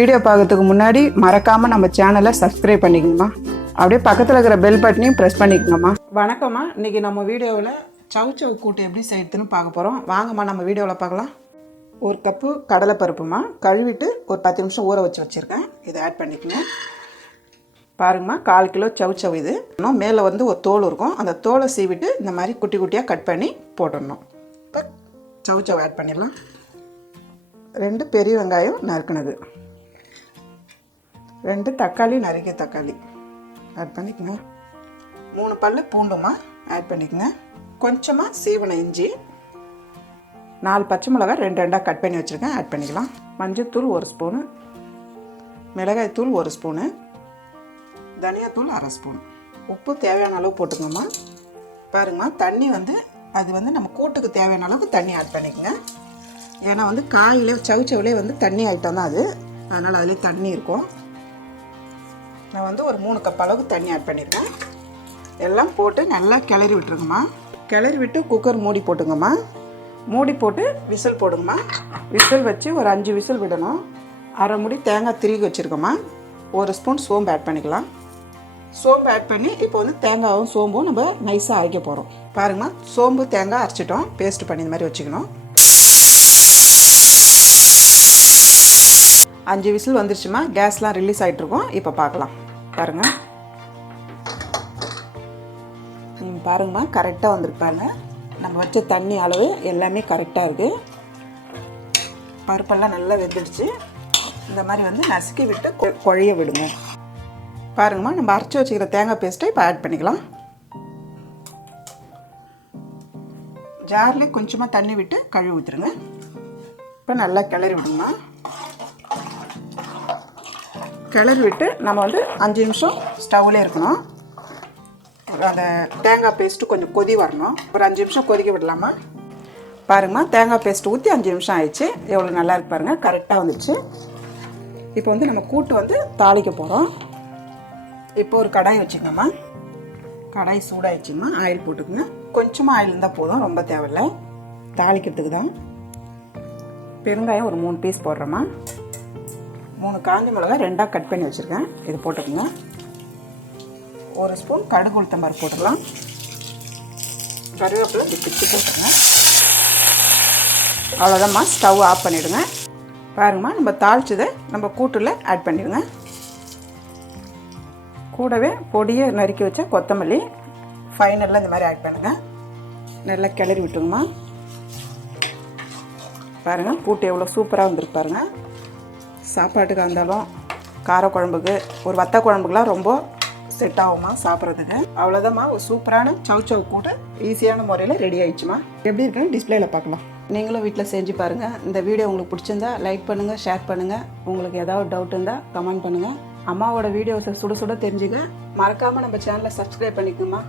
Video பார்க்கறதுக்கு முன்னாடி மறக்காம நம்ம சேனலை சப்ஸ்கிரைப் பண்ணிக்கணுமா அப்படியே பக்கத்தில் இருக்கிற பெல் பட்டனையும் ப்ரெஸ் பண்ணிக்கணுமா வணக்கம்மா. இன்னைக்கு நம்ம வீடியோவில் சவு சவு கூட்டு எப்படி செய்யறதுன்னு பார்க்க போகிறோம் வாங்கம்மா நம்ம வீடியோவில் பார்க்கலாம். ஒரு கப்பு கடலைப்பருப்புமா கழுவிட்டு ஒரு பத்து நிமிஷம் ஊற வச்சு வச்சுருக்கேன். இதை ஆட் பண்ணிக்கங்க. பாருங்கம்மா கால் கிலோ சவு சவு இது. இன்னும் மேலே வந்து ஒரு தோல் இருக்கும். அந்த தோலை சீவிட்டு இந்த மாதிரி குட்டி குட்டியாக கட் பண்ணி போட்டுடணும். இப்போ சவு சவு ஆட் பண்ணிடலாம். ரெண்டு பெரிய வெங்காயம் நறுக்குனது. ரெண்டு தக்காளி நறுக்கிய தக்காளி. ஆட் பண்ணிக்கங்க. மூணு பல் பூண்டுமா? ஆட் பண்ணிக்கங்க. கொஞ்சமாக சீவன இஞ்சி. நாலு பச்சை மிளகாய் ரெண்டு ரெண்டாக கட் பண்ணி வச்சுருக்கேன். ஆட் பண்ணிக்கலாம். மஞ்சத்தூள் ஒரு ஸ்பூனு. மிளகாய்த்தூள் ஒரு ஸ்பூனு. தனியாத்தூள் அரை ஸ்பூன். உப்பு தேவையான அளவு போட்டுக்கோங்கம்மா பாருங்கம்மா தண்ணி வந்து அது வந்து நம்ம கூட்டுக்கு தேவையான அளவுக்கு தண்ணி ஆட் பண்ணிக்கோங்க. ஏன்னா வந்து காயில் சவு சவுலே வந்து தண்ணி ஐட்டம் தான் அது. அதனால் அதுலேயே தண்ணி இருக்கும். நான் வந்து ஒரு மூணு கப் அளவு தண்ணி ஆட் பண்ணியிருக்கேன் எல்லாம் போட்டு நல்லா கிளறி விட்டுருங்கம்மா. கிளறி விட்டு குக்கர் மூடி போட்டுங்கம்மா. மூடி போட்டு விசில் போடுங்கம்மா. விசில் வச்சு ஒரு அஞ்சு விசில் விடணும். அரை முடி தேங்காய் திருகி வச்சுருக்கோம்மா. ஒரு ஸ்பூன் சோம்பு ஆட் பண்ணிக்கலாம். சோம்பு ஆட் பண்ணி இப்போ வந்து தேங்காயும் சோம்பும் நம்ம நைஸாக அரைக்க போகிறோம் பாருங்கம்மா சோம்பு தேங்காய் அரைச்சிட்டோம். பேஸ்ட் பண்ணி இந்த மாதிரி வச்சுக்கணும். அஞ்சு விசில் வந்துருச்சுமா. கேஸ்லாம் ரிலீஸ் ஆகிட்ருக்கோம் இப்போ பார்க்கலாம். பாருங்கள் நீங்கள் பாருங்கம்மா கரெக்டாக வந்திருப்பாங்க. நம்ம வச்ச தண்ணி அளவு எல்லாமே கரெக்டாக இருக்குது பருப்பெல்லாம் நல்லா வெந்துடுச்சு. இந்த மாதிரி வந்து நசுக்கி விட்டு கொ- குழைய விடுங்க. பாருங்கம்மா நம்ம அரைச்சி வச்சுக்கிற தேங்காய் பேஸ்ட்டை இப்போ ஆட் பண்ணிக்கலாம். ஜார்லேயே கொஞ்சமாக தண்ணி விட்டு கழுவி ஊற்றுருங்க இப்போ நல்லா கிளறி விடுங்கம்மா கிளறி விட்டு நம்ம வந்து அஞ்சு நிமிஷம் ஸ்டவ்லேயே இருக்கணும். அந்த தேங்காய் பேஸ்ட்டு கொஞ்சம் கொதி வரணும். ஒரு அஞ்சு நிமிஷம் கொதிக்க விடலாமா? பாருங்கம்மா தேங்காய் பேஸ்ட் ஊற்றி அஞ்சு நிமிஷம் ஆயிடுச்சு. எவ்வளோ நல்லா இருக்கு பாருங்கள் கரெக்டாக வந்துச்சு. இப்போ வந்து நம்ம கூட்டு வந்து தாளிக்க போகிறோம் இப்போ ஒரு கடாய் வச்சுக்கோங்கம்மா கடாய் சூடாயிடுச்சுங்கம்மா ஆயில் போட்டுக்கோங்க. கொஞ்சமாக ஆயில் இருந்தால் போதும் ரொம்ப தேவையில்ல. தாளிக்கிறதுக்கு தான். பெருங்காயம் ஒரு மூணு பீஸ் போடுறோம்மா. மூணு காஞ்ச மிளகாய் ரெண்டாக கட் பண்ணி வச்சுருக்கேன். இது போட்டுக்கோங்க. ஒரு ஸ்பூன் கடுகு உளுத்தம்பருப்பு போட்டுடலாம் கருவேப்பிலை இப்படி பிச்சு போட்டுருங்க அவ்வளோதான்மா ஸ்டவ் ஆஃப் பண்ணிவிடுங்க பாருங்கம்மா நம்ம தாளிச்சதை நம்ம கூட்டில் ஆட் பண்ணிடுங்க. கூடவே பொடியை நறுக்கி வச்ச கொத்தமல்லி ஃபைனலில் இந்த மாதிரி ஆட் பண்ணுங்கள் நல்லா கிளறி விட்டுருங்கம்மா. பாருங்கள் கூட்டு எவ்வளோ சூப்பராக வந்திருக்கு பாருங்கள் சாப்பாட்டுக்காக இருந்தாலும் காரக்குழம்புக்கு ஒரு வத்த குழம்புக்குலாம் ரொம்ப செட் ஆகுமா சாப்பிட்றதுக்கு. அவ்வளோதாம்மா ஒரு சூப்பரான சவு சவு கூட்டு ஈஸியான முறையில் ரெடி ஆயிடுச்சுமா எப்படி இருக்குன்னு டிஸ்பிளேல பார்க்கலாம். நீங்களும் வீட்டில் செஞ்சு பாருங்கள் இந்த வீடியோ உங்களுக்கு பிடிச்சிருந்தா லைக் பண்ணுங்கள் ஷேர் பண்ணுங்கள் உங்களுக்கு ஏதாவது டவுட் இருந்தால் கமெண்ட் பண்ணுங்கள் அம்மாவோட வீடியோஸை சுட சுட தெரிஞ்சுக்க மறக்காமல் நம்ம சேனலை சப்ஸ்கிரைப் பண்ணிக்கோமா